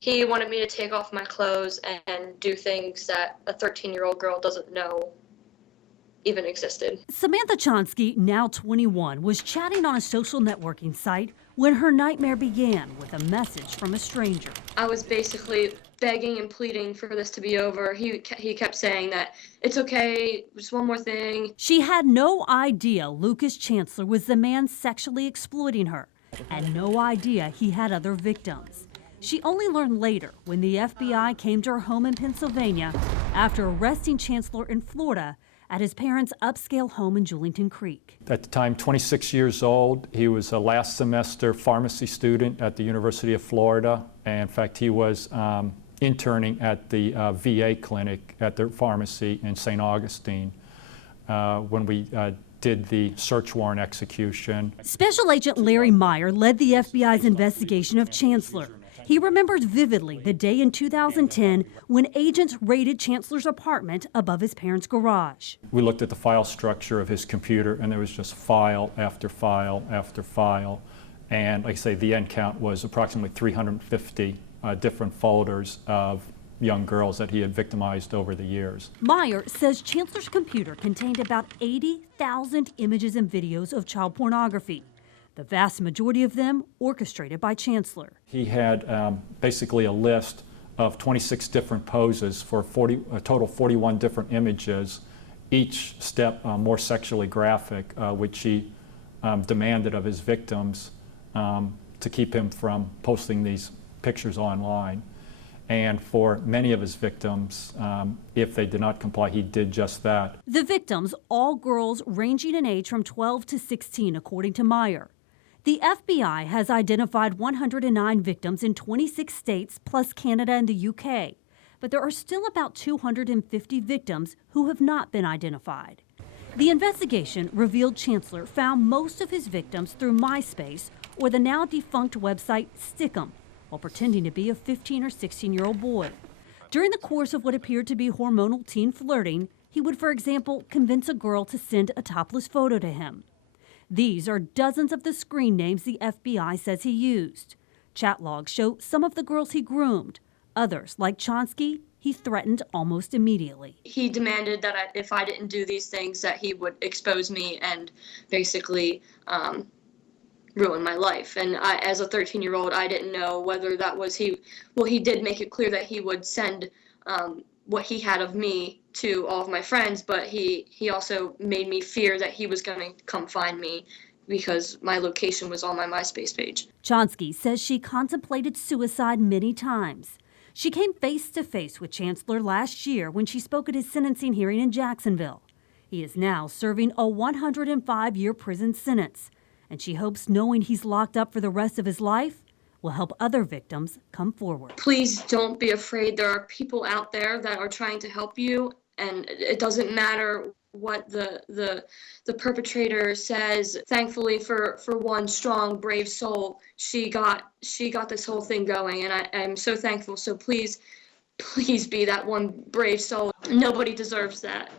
He wanted me to take off my clothes and do things that a 13-year-old girl doesn't know even existed. Samantha Chonsky, now 21, was chatting on a social networking site when her nightmare began with a message from a stranger. I was basically begging and pleading for this to be over. He kept saying that it's okay, just one more thing. She had no idea Lucas Chancellor was the man sexually exploiting her, and no idea he had other victims. She only learned later when the FBI came to her home in Pennsylvania after arresting Chancellor in Florida at his parents' upscale home in Julington Creek. At the time, 26 years old. He was a last semester pharmacy student at the University of Florida. And in fact, he was interning at the VA clinic at their pharmacy in St. Augustine when we did the search warrant execution. Special Agent Larry Meyer led the FBI's investigation of Chancellor. He remembers vividly the day in 2010 when agents raided Chancellor's apartment above his parents' garage. We looked at the file structure of his computer, and there was just file after file after file. And like I say, the end count was approximately 350 different folders of young girls that he had victimized over the years. Meyer says Chancellor's computer contained about 80,000 images and videos of child pornography. The vast majority of them orchestrated by Chancellor. He had basically a list of 26 different poses for a total 41 different images, each step more sexually graphic, which he demanded of his victims to keep him from posting these pictures online. And for many of his victims, if they did not comply, he did just that. The victims, all girls ranging in age from 12 to 16, according to Meyer. The FBI has identified 109 victims in 26 states, plus Canada and the UK. But there are still about 250 victims who have not been identified. The investigation revealed Chancellor found most of his victims through MySpace or the now defunct website Stickum, while pretending to be a 15 or 16-year-old boy. During the course of what appeared to be hormonal teen flirting, he would, for example, convince a girl to send a topless photo to him. These are dozens of the screen names the FBI says he used. Chat logs show some of the girls he groomed. Others, like Chonsky, he threatened almost immediately. He demanded that if I didn't do these things, that he would expose me and basically ruin my life. And as a 13-year-old, I didn't know whether that was he. Well, he did make it clear that he would send what he had of me to all of my friends, but he also made me fear that he was going to come find me because my location was on my MySpace page. Chonsky says she contemplated suicide many times. She came face to face with Chancellor last year when she spoke at his sentencing hearing in Jacksonville. He is now serving a 105-year prison sentence, and she hopes knowing he's locked up for the rest of his life will help other victims come forward. Please don't be afraid. There are people out there that are trying to help you, and it doesn't matter what the perpetrator says. Thankfully, for one strong, brave soul, she got this whole thing going, and I'm so thankful. So please be that one brave soul. Nobody deserves that.